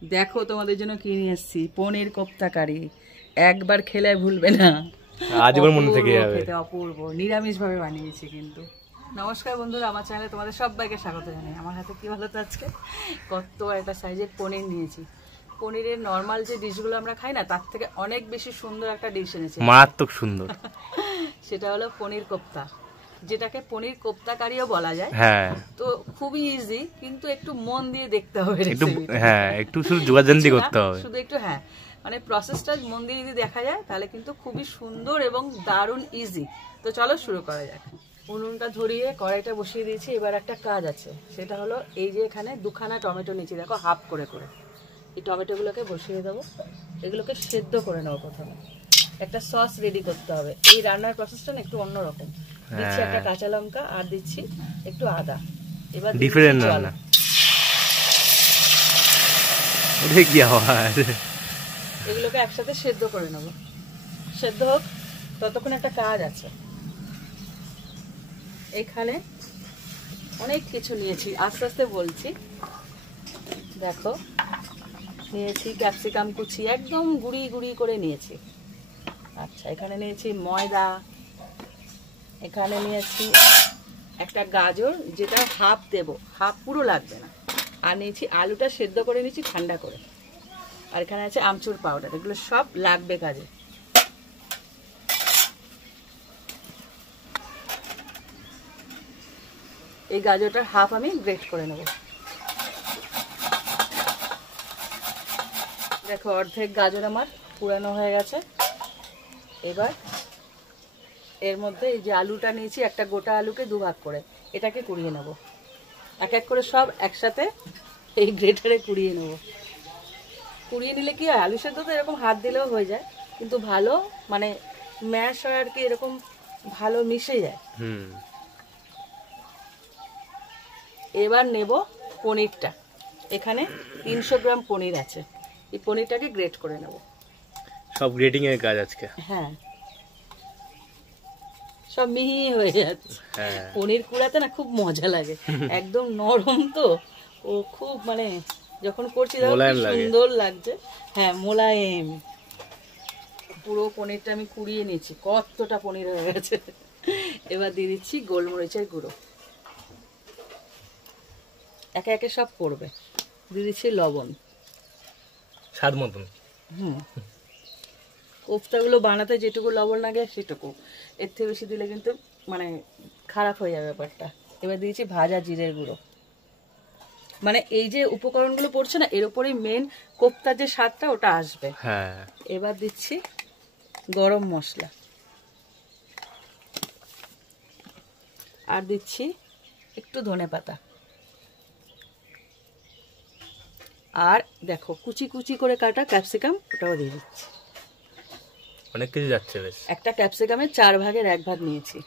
দেখো তোমাদের জন্য কি নিয়ে এসেছি, পনির কোপ্তা কারি। একবার খেলে ভুলবে না, আজীবন মনে থেকে যাবে। খেতে অপূর্ব, নিরামিষ ভাবে বানিয়েছি কিন্তু। নমস্কার বন্ধুরা, আমার চ্যানেলে তোমাদের সবাইকে স্বাগত জানাই। আমার হাতে কি বলো তো, আজকে কত একটা সাইজের পনির নিয়েছি। পনিরের নর্মাল যে ডিশগুলো আমরা খাই না, তার থেকে অনেক বেশি সুন্দর একটা ডিশ এনেছি, মারাত্মক সুন্দর। সেটা হলো পনির কোপ্তা, যেটাকে পনির কোপ্তা কারিও বলা যায়। হ্যাঁ, তো খুবই ইজি, কিন্তু একটু মন দিয়ে দেখতে হবে, একটু শুধু যোগাযোগ করতে হবে, শুধু একটু মানে প্রসেসটা মন দিয়ে যদি দেখা যায় তাহলে কিন্তু খুবই সুন্দর এবং দারুণ ইজি। তো চলো শুরু করা যাক। উনুনটা ধরিয়ে কড়াইটা বসিয়ে দিয়েছি। এবার একটা কাজ আছে, সেটা হলো এই যে এখানে দুখানা টমেটো নিয়েছি, দেখো হাফ করে করে। এই টমেটোগুলোকে বসিয়ে দেবো, এগুলোকে সেদ্ধ করে নেবো। প্রথমে একটা সস রেডি করতে হবে। এই রান্নার প্রসেসটা না একটু অন্যরকম। দিচ্ছি একটা কাঁচা লঙ্কা আর দিচ্ছি একটু আদা। এবার ডিফারেন্ট রান্না। ওরে কি আওয়াজ! এগুলোকে একসাথে সেদ্ধ করে নেব। সেদ্ধ হোক ততক্ষণ একটা কাজ আছে। এখানে অনেক কিছু নিয়েছি, আস্তে আস্তে বলছি। দেখো, নিয়েছি ক্যাপসিকাম কুচি, একদম গুঁড়ি গুঁড়ি করে নিয়েছি। আচ্ছা, এখানে নিয়েছি ময়দা, এখানে নিয়েছি একটা গাজর, যেটা হাফ দেব, হাফ পুরো লাগবে না। আর নিয়েছি আলুটা সেদ্ধ করে নিয়েছি ঠান্ডা করে। আর এখানে আছে আমচুর পাউডার। এগুলো সব লাগবে কাজে। এই গাজরটার হাফ আমি গ্রেট করে নেব। দেখো, অর্ধেক গাজর আমার পুরানো হয়ে গেছে। এবার এর মধ্যে এই যে আলুটা নিয়েছি, একটা গোটা আলুকে দুভাগ করে এটাকে কুড়িয়ে নেব। এক এক করে সব একসাথে এই গ্রেটারে কুড়িয়ে নেব। কুড়িয়ে নিলে কি হয়, আলু সেদ্ধ তো এরকম হাত দিলেও হয়ে যায়, কিন্তু ভালো মানে ম্যাশ হয় আর কি, এরকম ভালো মিশে যায়। এবার নেব পনিরটা। এখানে 300 গ্রাম পনির আছে। এই পনিরটাকে গ্রেট করে নেব। সব গ্রেটিং এর কাজ আজকে। হ্যাঁ, সব মিহি হয়ে যাচ্ছে। পনির কুড়াতে না খুব মজা লাগে, একদম নরম তো, ও খুব মানে যখন করছি সুন্দর লাগছে। হ্যাঁ, মোলায়েম। পুরো পনিরটা আমি কুড়িয়ে নিয়েছি, কতটা পনির হয়ে গেছে। এবার দিয়ে দিচ্ছি গোলমরিচের গুঁড়ো। একে একে সব করবে। দিয়ে দিচ্ছি লবণ স্বাদ মতন। কোফতাগুলো বানাতে যেটুকু লবণ লাগে সেটুকু, এর থেকে বেশি দিলে কিন্তু মানে খারাপ হয়ে যাবে ব্যাপারটা। এবার দিয়েছি ভাজা জিরের গুঁড়ো। মানে এই যে উপকরণগুলো পড়ছে না, এর উপরেই মেন কোফতার যে স্বাদটা ওটা আসবে। এবার দিচ্ছি গরম মশলা, আর দিচ্ছি একটু ধনেপাতা। আর দেখো, কুচি কুচি করে কাটা ক্যাপসিকাম, ওটাও দিয়ে দিচ্ছি। অনেক কিছু যাচ্ছে বেশ। একটা ক্যাপসিকামের 4 ভাগের 1 ভাগ নিয়েছি।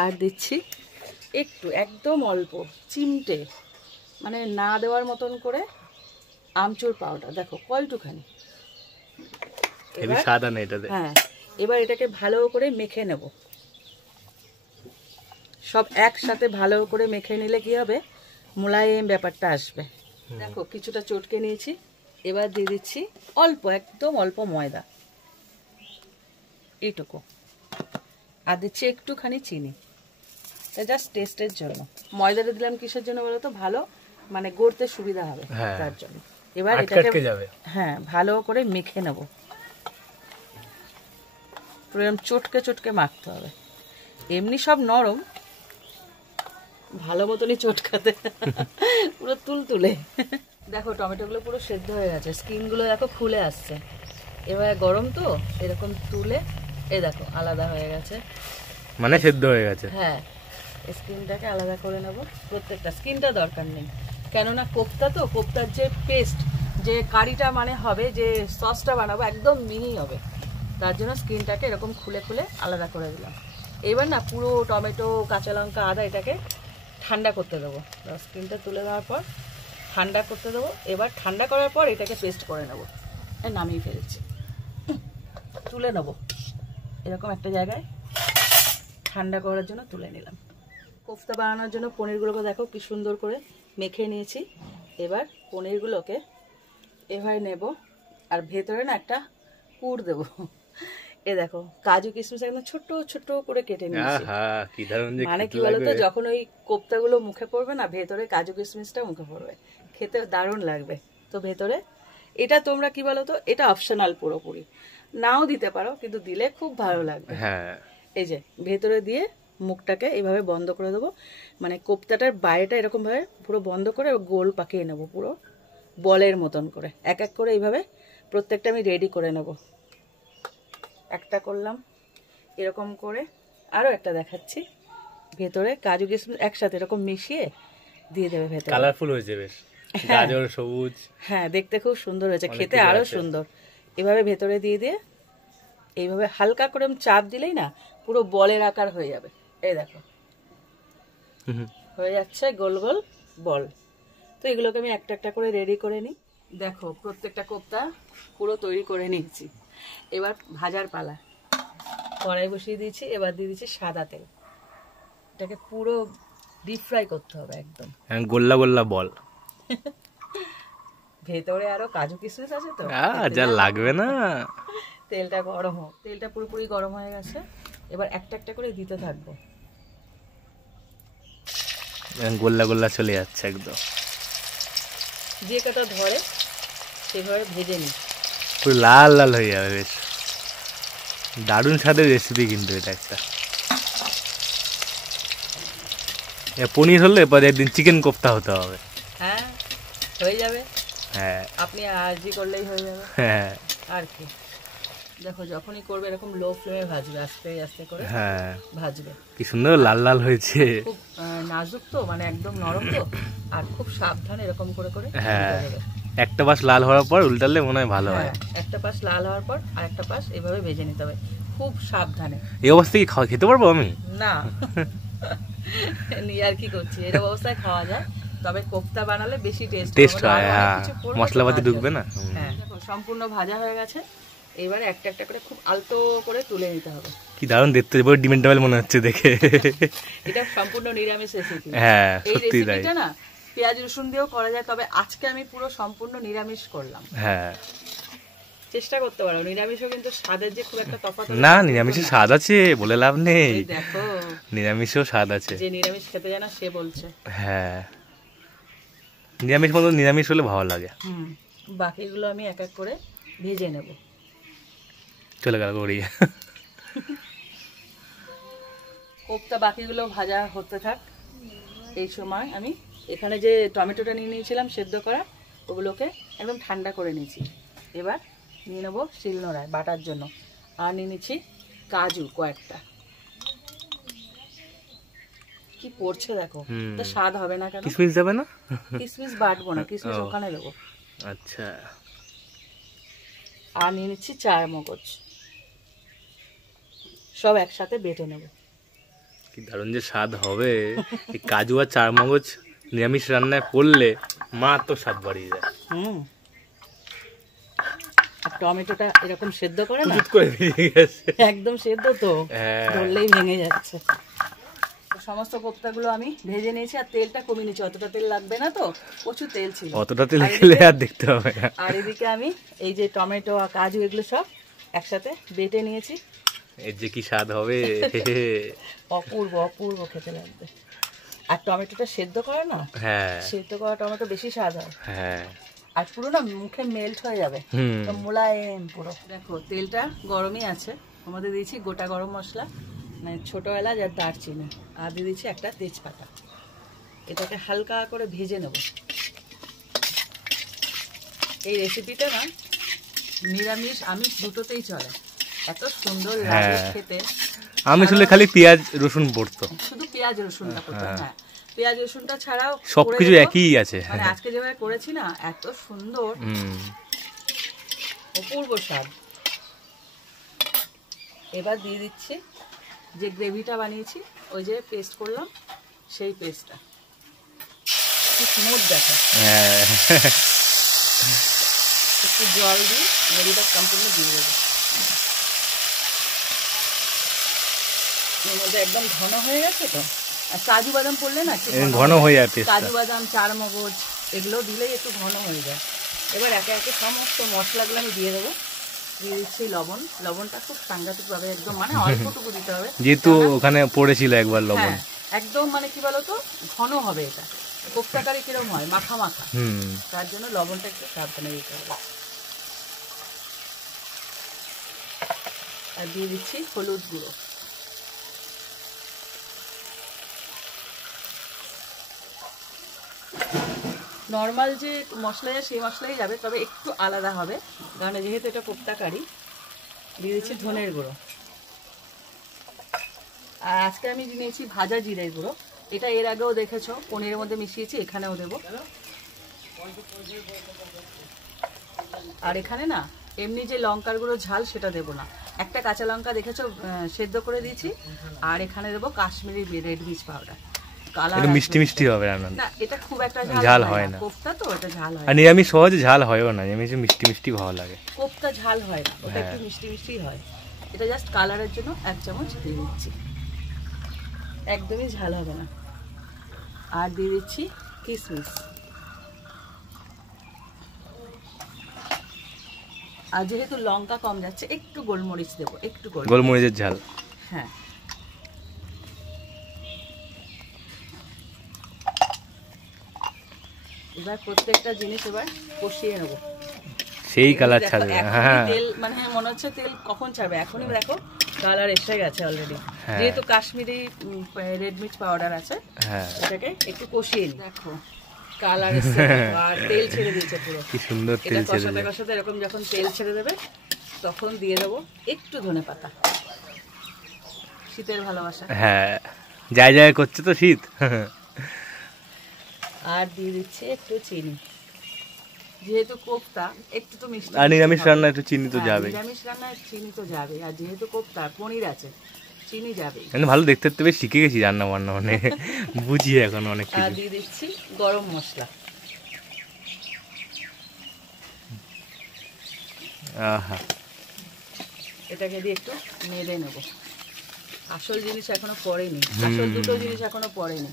আর দিচ্ছি একটু, একদম অল্প, চিমটে, মানে না দেওয়ার মতন করে আমচুর পাউডার। দেখো কয়টুখানি। হ্যাঁ, এবার এটাকে ভালো করে মেখে নেব। সব একসাথে ভালো করে মেখে নিলে কি হবে, মোলায়েম ব্যাপারটা আসবে। দেখো, কিছুটা চটকে নিয়েছি। এবার দিয়ে দিচ্ছি অল্প, একদম অল্প ময়দা, এইটুকু। আর দিচ্ছি একটুখানি চিনি, জাস্ট টেস্টের জন্য। ময়দাটা দিলাম কিসের জন্য বলো তো, ভালো মানে গড়তে সুবিধা হবে তার জন্য। এবার এটাকে ভালো করে মেখে নেব। পুরো চটকে চটকে মাখতে হবে। এমনি সব নরম, ভালো মতনই চটকাতে পুরো তুলতুলে। দেখো, টমেটোগুলো পুরো সেদ্ধ হয়ে গেছে, স্কিনগুলো দেখো খুলে আসছে। এবার গরম তো, এরকম তুলে এই দেখো আলাদা হয়ে গেছে, মানে সেদ্ধ হয়ে গেছে। হ্যাঁ, স্কিনটাকে আলাদা করে নেব। প্রত্যেকটা স্কিনটা দরকার নেই, কেননা কোফতা তো, কোফতার যে পেস্ট, যে কারিটা মানে হবে, যে সসটা বানাবো একদম মিহি হবে, তার জন্য স্কিনটাকে এরকম খুলে খুলে আলাদা করে দিলাম। এবার না পুরো টমেটো, কাঁচা লঙ্কা, আদা এটাকে ঠান্ডা করতে দেবো। স্কিনটা তুলে দেওয়ার পর ঠান্ডা করতে দেবো। এবার ঠান্ডা করার পর এটাকে পেস্ট করে নেবো। নামিয়ে ফেলেছি, তুলে নেবো এরকম একটা জায়গায়, ঠান্ডা করার জন্য তুলে নিলাম। কোফতা বানানোর জন্য পনিরগুলোকে দেখো কি সুন্দর করে মেখে নিয়েছি। এবার পনিরগুলোকে এভাবে নেব আর ভেতরে না একটা পুর দেবো। এ দেখো কাজু কিশমিশ একদম ছোট ছোট করে কেটে নিয়েছি। কি দারুণ যে মানে কি বলতো, যখন ওই কোপ্তাগুলো মুখে পড়বে না, ভেতরে কাজু কিশমিশটা মুখে পড়বে, খেতে দারুণ লাগবে। তো ভেতরে এটা তোমরা কি বলো তো, এটা অপশনাল পুরোপুরি, নাও দিতে পারো, কিন্তু দিলে খুব ভালো লাগবে। হ্যাঁ, এই যে ভেতরে দিয়ে মুখটাকে এইভাবে বন্ধ করে দেবো, মানে কোপ্তাটার বাইরেটা এরকম ভাবে পুরো বন্ধ করে গোল পাকিয়ে নেবো, পুরো বলের মতন করে এক এক করে এইভাবে প্রত্যেকটা আমি রেডি করে নেব। একটা করলাম এরকম করে, আরো একটা দেখাচ্ছি। ভেতরে কাজু কিশমিশ একসাথে এরকম মিশিয়ে দিয়ে দেবে ভেতরে। কালারফুল হয়েছে বেশ, গাজর সবুজ। হ্যাঁ, দেখতে খুব সুন্দর হয়েছে, খেতে আরো সুন্দর। এভাবে ভেতরে দিয়ে দিয়ে এইভাবে হালকা করে চাপ দিলেই না পুরো বলের আকার হয়ে যাবে। এই দেখো হয়ে যাচ্ছে গোল গোল বল। তো এগুলোকে আমি একটা একটা করে রেডি করে নিই। দেখো প্রত্যেকটা কোপ্তা পুরো তৈরি করে নিয়েছি। এবার ভাজার পালা। কড়াই বসিয়ে দিয়েছি, এবার দিয়ে দিচ্ছি সাদা তেল। এটাকে পুরো ডিপ ফ্রাই করতে হবে একদম গোল্লা গোল্লা বল। ভেতরে আরো কাজু কিশমিশ আছে তো, যা লাগবে না। তেলটা গরম হোক। তেলটা পুরোপুরি গরম হয়ে গেছে, এবার একটা একটা করে দিতে থাকবো। গোল্লা গোল্লা চলে যাচ্ছে একদম, যে কটা ধরে সেভাবে ভেজে নিই, পুরো লাল লাল হয়ে যাবে। বেশ দারুণ স্বাদের রেসিপি কিন্তু এটা একটা। পনির হলে এরপর একদিন চিকেন কোফতা হতে হবে। হ্যাঁ হয়ে যাবে। হ্যাঁ, আপনি আজই করলেই হয়ে যাবে। হ্যাঁ, আর কি, দেখো যখনই করবে এরকম লো ফ্লেমে ভাজবে, আস্তে আস্তে করে হ্যাঁ, ভাজবে। কি সুন্দর লাল লাল হয়েছে। খুব নাজুক তো, মানে একদম নরম তো, আর খুব সাবধানে এরকম করে করে হ্যাঁ, উল্টে দেবে। একটা পাশ লাল হওয়ার পর উল্টালে মনে হয় ভালো হয়। একটা পাশ লাল হওয়ার পর আর একটা পাশ এভাবে ভেজে নিতে হবে খুব সাবধানে। এই অবস্থায় কি খেতে পারবো আমি? না নিয়ে আর কি করছি, এর অবস্থায় খাওয়া যায়, তবে কোপ্তা বানালে বেশি টেস্ট হয়। হ্যাঁ, মশলাপাতি ঢুকবে না। হ্যাঁ, দেখো সম্পূর্ণ ভাজা হয়ে গেছে। এবারে একটা একটা করে খুব আলতো করে তুলে নিতে হবে। কি দারুণ দেখতে, এবার ডিমের ডাল মনে হচ্ছে দেখে। এটা সম্পূর্ণ নিরামিষ রেসিপি। হ্যাঁ, এই সত্যি তাই। রেসিপিটা না পেঁয়াজ রসুন দিয়েও করা যায়, তবে আজকে আমি পুরো সম্পূর্ণ নিরামিষ করলাম। হ্যাঁ, চেষ্টা করতে পারো, নিরামিষও কিন্তু স্বাদের যে খুব একটা তফাৎ না, নিরামিষের স্বাদ আছে বলে লাভ নেই। দেখো নিরামিষেও স্বাদ আছে। যে নিরামিষ খেতে জানা সে বলছে। হ্যাঁ, নিরামিষ মতো নিরামিষ হলে ভালো লাগে। বাকিগুলো আমি এক এক করে ভেজে নেব। চলে গেল গড়িয়ে। কোপ্তা বাকিগুলো ভাজা হতে থাক। এই সময় আমি এখানে যে টমেটোটা নিয়ে নিয়েছিলাম সেদ্ধ করা, ওগুলোকে একদম ঠান্ডা করে নিয়েছি। এবার নিয়ে নেবো শিলনোড়ায় বাটার জন্য। আর নিয়ে নিচ্ছি কাজু কয়েকটা। কি পড়ছে দেখো, তো স্বাদ হবে না কেন? কিশমিশ যাবে না? কিশমিশ বাটবো না, কিশমিশ ওখানে দেবো। আচ্ছা। আর নিয়ে নিচ্ছি চার মগজ, সব একসাথে বেটে নেব। কি দারুণ যে স্বাদ হবে। এই কাজু আর চার মগজ নিরামিষ রান্নায় পড়লে মা তো স্বাদ বাড়িয়ে যায়। আর টমেটোটা এরকম সেদ্ধ করে না, করে দিয়ে গেছে একদম সেদ্ধ তো, ধরলেই ভেঙে যাচ্ছে। সমস্ত কোপ্তাগুলো আমি ভেজে নিয়েছি, আর তেলটা কমিয়ে নিয়েছি, অতটা তেল লাগবে না তো, প্রচুর তেল ছিল। অতটা তেল খেলে আর দেখতে হবে না। আর এদিকে আমি এই যে টমেটো আর কাজু এগুলো সব একসাথে বেটে নিয়েছি। এর যে কি স্বাদ হবে, অপূর্ব অপূর্ব খেতে লাগবে। আর টমেটোটা সেদ্ধ করে না, হ্যাঁ, সেদ্ধ করা টমেটো বেশি স্বাদ হয়। হ্যাঁ, আর পুরো না মুখে মেল্ট হয়ে যাবে, মোলায়েম পুরো। দেখো তেলটা গরমই আছে, আমাদের দিয়েছি গোটা গরম মশলা, মানে ছোট এলাচ আর দারচিনি, আর দিয়ে দিচ্ছি একটা তেজপাতা। এটাকে হালকা করে ভেজে নেব। এই রেসিপিটা না নিরামিষ আমিষ দুটোতেই চলে, এত সুন্দর লাগে খেতে। আমি শুনলে খালি পেঁয়াজ রসুন পড়তো, শুধু পেঁয়াজ রসুনটা করতে। হ্যাঁ, পেঁয়াজ রসুনটা ছাড়াও সবকিছু একই আছে। মানে আজকে যেভাবে করেছি না, এত সুন্দর, অপূর্ব স্বাদ। এবার দিয়ে দিচ্ছি যে গ্রেভিটা বানিয়েছি, ওই যে পেস্ট করলাম সেই পেস্টটা। কি স্মুথ দেখো। একটু জল দিয়ে গ্রেভিটা সম্পূর্ণ দিয়ে দেবো। এর মধ্যে একদম ঘন হয়ে গেছে তো। আর কাজু বাদাম পড়লে না ঘন হয়ে যায়, কাজু বাদাম চার মগজ এগুলো দিলেই একটু ঘন হয়ে যায়। এবার একে একে সমস্ত মশলাগুলো আমি দিয়ে দেবো। দিয়ে দিচ্ছি লবণ। লবণটা খুব সাংঘাতিকভাবে একদম মানে অল্পটুকু দিতে হবে, যেহেতু ওখানে পড়েছিল একবার লবণ। হ্যাঁ একদম মানে কি বলতো ঘন হবে এটা, কোপ্তা কারি কিরকম হয় মাখা মাখা, তার জন্য লবণটা একটু সাবধানে দিতে হবে। আর দিয়ে দিচ্ছি হলুদ গুঁড়ো। নর্মাল যে মশলা সেই মশলাই যাবে, তবে একটু আলাদা হবে কারণ যেহেতু এটা কোপ্তা কারি। দিয়ে দিচ্ছি ধনের গুঁড়ো। আর আজকে আমি নিয়েছি ভাজা জিরের গুঁড়ো, এটা এর আগেও দেখেছো পনিরের মধ্যে মিশিয়েছি, এখানেও দেবো। আর এখানে না এমনি যে লঙ্কার গুঁড়ো ঝাল সেটা দেবো না, একটা কাঁচা লঙ্কা দেখেছো সেদ্ধ করে দিয়েছি, আর এখানে দেবো কাশ্মীরি রেড মির্চ পাউডার। এটা মিষ্টি মিষ্টি হবে রান্না, না এটা খুব একটা ঝাল হয় না, কোপ্তা তো এটা ঝাল হয় আর নিরামিষ সহজে ঝাল হয়ও না, নিরামিষ মিষ্টি মিষ্টি ভালো লাগে, কোপ্তা ঝাল হয় না, ওটা একটু মিষ্টি মিষ্টি হয়। এটা জাস্ট কালারের জন্য 1 চামচ দিয়ে দিচ্ছি, একদমই ঝাল হবে না। আর দিয়ে দিচ্ছি কিশমিশ। আর যেহেতু লঙ্কা কম যাচ্ছে একটু গোলমরিচ দেবো, একটু গোলমরিচের ঝাল। হ্যাঁ এবার প্রত্যেকটা জিনিস এবার কষিয়ে নেবো। সেই কালার ছাড়বে, হ্যাঁ তেল মানে মনে হচ্ছে তেল কখন ছাড়বে, এখনই দেখো কালার এসে গেছে অলরেডি। যেহেতু কাশ্মীরি রেড মির্চ পাউডার আছে, এটাকে একটু কষিয়ে নিই। দেখো কালার এসে আর তেল ছেড়ে দিয়েছে পুরো, কি সুন্দর তেল ছেড়ে কষাতে কষাতে এরকম যখন তেল ছেড়ে দেবে তখন দিয়ে দেবো একটু ধনেপাতা। শীতের ভালোবাসা, হ্যাঁ যায় যায় করছে তো শীত। আর দিয়ে দিচ্ছে একটু চিনি, যেহেতু কোপ্তা একটু তো মিষ্টি, আর নিরামিষ রান্না একটু চিনি তো যাবে, নিরামিষ রান্নায় চিনি তো যাবে, আর যেহেতু কোপ্তা পনির আছে চিনি যাবে। ভালো দেখতে দেখতে বেশ শিখে গেছি রান্না বান্না, মানে বুঝি এখন অনেক কিছু। আর দিয়ে দিচ্ছি গরম মশলা। আহা, এটাকে দিয়ে একটু নেড়ে নেব। আসল জিনিস এখনো পড়েনি, আসল দুটো জিনিস এখনো পড়েনি,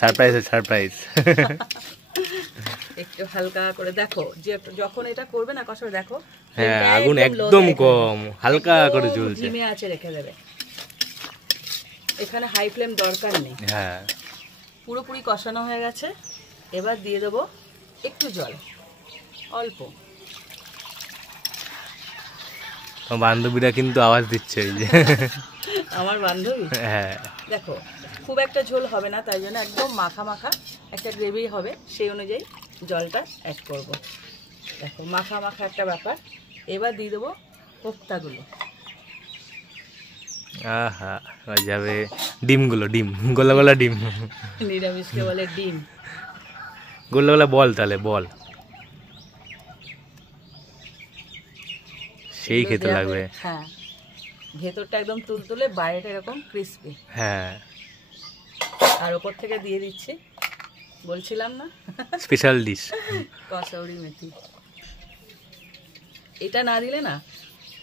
সারপ্রাইজ সারপ্রাইজ। একটু হালকা করে দেখো, যে যখন এটা করবে না কষা দেখো, হ্যাঁ আগুন একদম কম, হালকা করে জ্বলছে, ধিমে আঁচে রেখে দেবে, এখানে হাই ফ্লেম দরকার নেই। হ্যাঁ পুরোপুরি কষানো হয়ে গেছে, এবার দিয়ে দেবো একটু জল, অল্প। বান্ধবীরা কিন্তু আওয়াজ দিচ্ছে, এই যে আমার বান্ধবী, হ্যাঁ দেখো খুব একটা ঝোল হবে না, তাই জন্য একদম মাখা মাখা একটা গ্রেভি হবে, সেই অনুযায়ী জলটা অ্যাড করব। দেখো মাখা মাখা একটা ব্যাপার। এবার দিয়ে দেবো কোপ্তাগুলো। আহা যাবে ডিমগুলো, ডিম গোলা গোলা ডিম, নিরামিষকে বলে ডিম, গোলা গোলা বল, তাহলে বল সেই খেতে লাগবে। হ্যাঁ ভেতরটা একদম তুলতুলে, বাইরেটা এরকম ক্রিস্পি। হ্যাঁ আর ওপর থেকে দিয়ে দিচ্ছি, বলছিলাম না, স্পেশাল ডিশ কসৌরি মেথি। এটা না দিলে না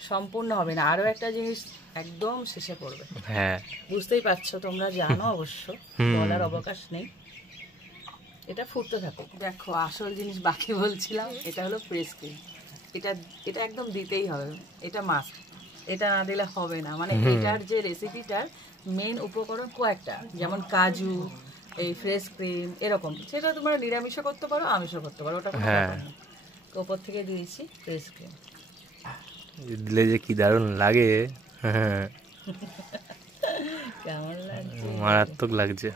সম্পূর্ণ হবে না, আরো একটা জিনিস একদম শেষে পড়বে। হ্যাঁ বুঝতেই পারছো, তোমরা জানো অবশ্য, বলার অবকাশ নেই। এটা ফুটতে থাকুক। দেখো আসল জিনিস বাকি বলছিলাম, এটা হলো ফ্রেশ ক্রিম। এটা এটা একদম দিতেই হবে, এটা মাস্ট, এটা না দিলে হবে না। মানে এটার যে রেসিপিটার মেন উপকরণ কয়েকটা, যেমন কাজু, এই ফ্রেশ ক্রিম, এরকম। সেটা তোমরা নিরামিষও করতে পারো, আমিষও করতে পারো, ওটা কোনো ব্যাপার না। তো ওপর থেকে দিয়েছি ফ্রেশ ক্রিম, দিলে যে কি দারুণ লাগে, কেমন লাগছে, মারাত্মক লাগছে।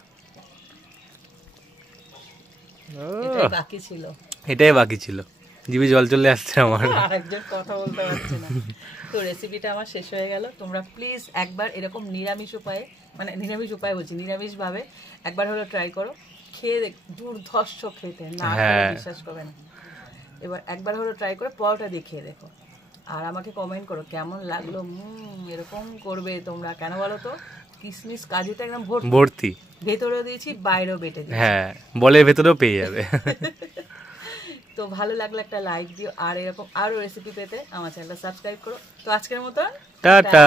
এটাই বাকি ছিল, এটাই বাকি ছিল, জিভে জল চলে আসছে আমার, আরেকজন কথা বলতে পারছে না। তো রেসিপিটা আমার শেষ হয়ে গেল। তোমরা প্লিজ একবার এরকম নিরামিষ উপায়ে, মানে নিরামিষ উপায় বলছি, নিরামিষভাবে একবার হলো ট্রাই করো, খেয়ে দেখ, দুর্ধর্ষ খেতে, না বিশ্বাস করবে না। এবার একবার হলো ট্রাই করে পরোটা দিয়ে খেয়ে দেখো, আর আমাকে কমেন্ট করো কেমন লাগলো। এরকম করবে তোমরা, কেন বলো তো, কিশমিশ কাজুটা একদম ভর্তি, ভেতরেও দিয়েছি বাইরেও বেটে দিয়েছি, হ্যাঁ বলে ভেতরেও পেয়ে যাবে। তো ভালো লাগলে একটা লাইক দিও, আর এরকম আরো রেসিপি পেতে আমার চ্যানেলটা সাবস্ক্রাইব করো। তো আজকের মতো টাটা।